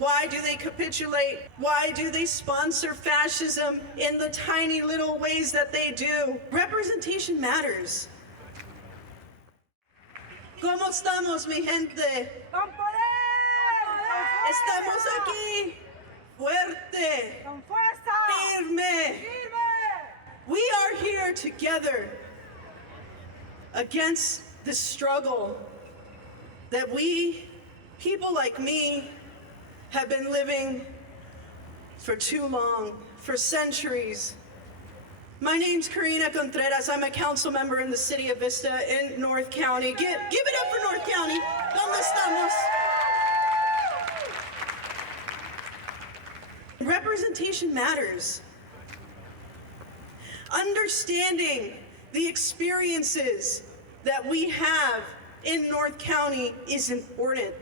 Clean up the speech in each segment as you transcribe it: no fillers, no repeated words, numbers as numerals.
Why do they capitulate? Why do they sponsor fascism in the tiny little ways that they do? Representation matters. ¿Cómo estamos, mi gente? ¡Con poder! Estamos aquí, fuerte, ¡Con fuerza! firme. ¡Firme! We are here together against the struggle that we, people like me, have been living for too long, for centuries. My name's Corinna Contreras. I'm a council member in the city of Vista in North County. Give it up for North County. ¿Dónde estamos? Representation matters. Understanding the experiences that we have in North County is important.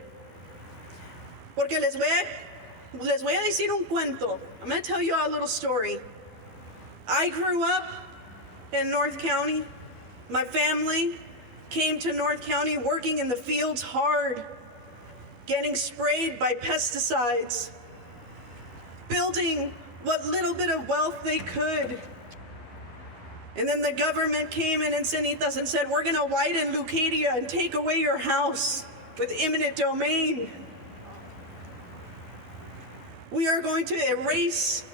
Porque les voy a decir un cuento. I'm going to tell you a little story. I grew up in North County. My family came to North County working in the fields hard, getting sprayed by pesticides, building what little bit of wealth they could. And then the government came in Encinitas and said, we're going to widen Lucadia and take away your house with eminent domain. We are going to erase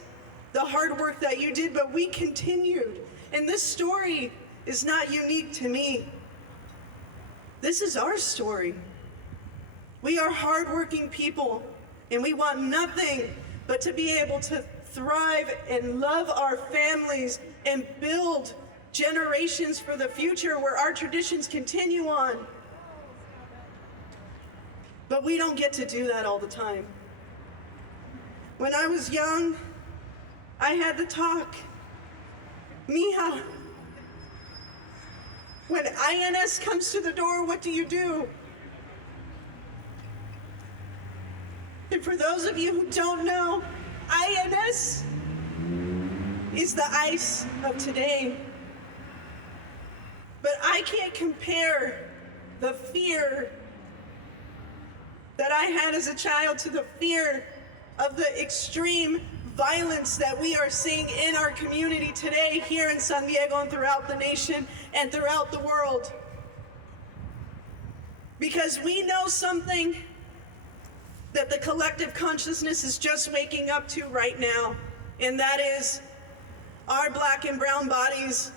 the hard work that you did, but we continued. And this story is not unique to me. This is our story. We are hardworking people, and we want nothing but to be able to thrive and love our families and build generations for the future where our traditions continue on. But we don't get to do that all the time. When I was young, I had the talk. Mija, when INS comes to the door, what do you do? And for those of you who don't know, INS is the ICE of today. But I can't compare the fear that I had as a child to the fear of the extreme violence that we are seeing in our community today here in San Diego and throughout the nation and throughout the world. Because we know something that the collective consciousness is just waking up to right now, and that is our black and brown bodies,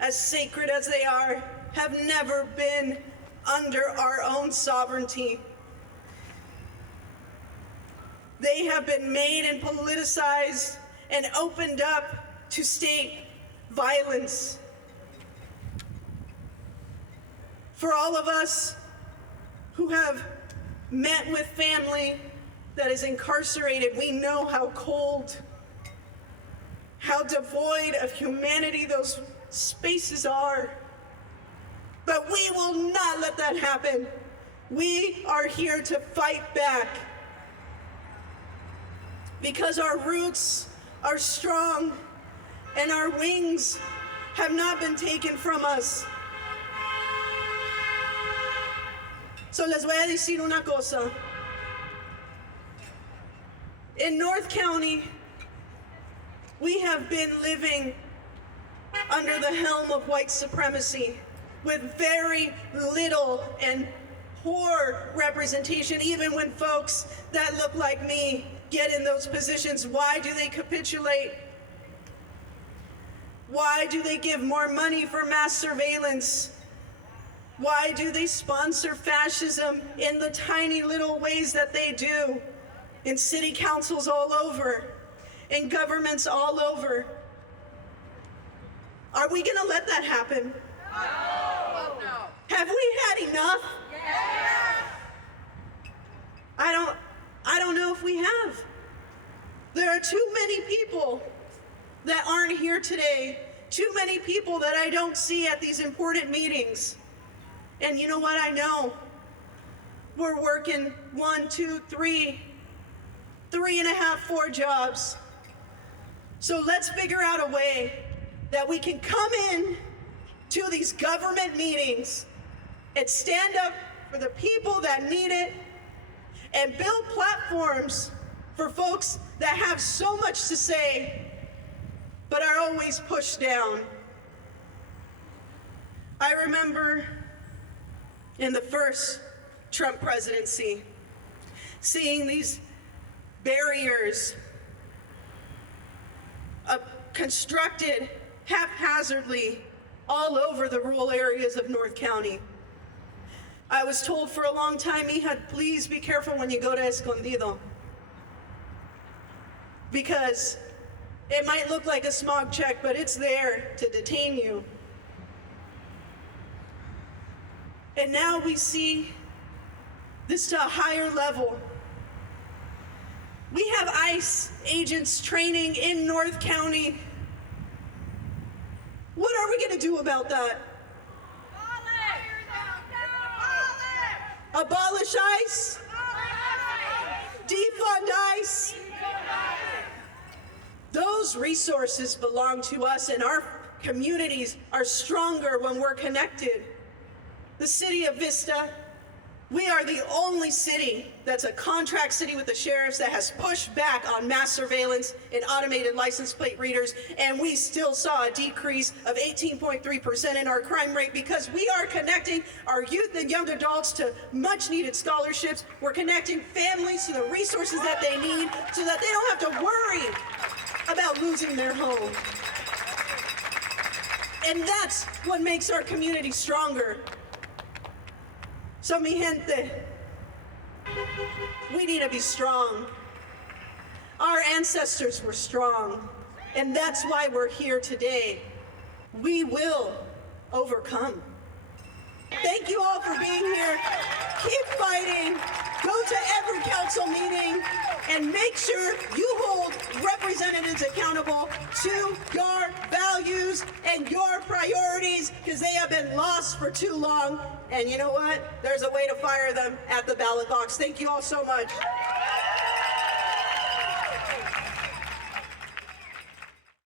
as sacred as they are, have never been under our own sovereignty. They have been made and politicized and opened up to state violence. For all of us who have met with family that is incarcerated, we know how cold, how devoid of humanity those spaces are. But we will not let that happen. We are here to fight back because our roots are strong and our wings have not been taken from us. So les voy a decir una cosa. In North County, we have been living under the helm of white supremacy with very little and poor representation, even when folks that look like me get in those positions. Why do they capitulate? Why do they give more money for mass surveillance? Why do they sponsor fascism in the tiny little ways that they do? In city councils all over, in governments all over. Are we gonna let that happen? No. Have we had enough? Yes. I don't know if we have. There are too many people that aren't here today, too many people that I don't see at these important meetings. And you know what? I know we're working 1, 2, 3, 3.5, 4 jobs. So let's figure out a way that we can come in to these government meetings and stand up for the people that need it and build platforms for folks that have so much to say, but are always pushed down. I remember in the first Trump presidency, seeing these barriers constructed haphazardly all over the rural areas of North County. I was told for a long time, hija, please be careful when you go to Escondido, because it might look like a smog check, but it's there to detain you. And now we see this to a higher level. We have ICE agents training in North County. What are we going to do about that? Abolish ICE? Defund ICE? Those resources belong to us, and our communities are stronger when we're connected. The city of Vista, we are the only city that's a contract city with the sheriffs that has pushed back on mass surveillance and automated license plate readers, and we still saw a decrease of 18.3% in our crime rate because we are connecting our youth and young adults to much needed scholarships. We're connecting families to the resources that they need so that they don't have to worry about losing their home. And that's what makes our community stronger. So mi gente, we need to be strong. Our ancestors were strong, and that's why we're here today. We will overcome. Thank you all for being here. Keep fighting. Go to every council meeting and make sure you hold representatives accountable to your values and your priorities, because they have been lost for too long. And you know what? There's a way to fire them at the ballot box. Thank you all so much.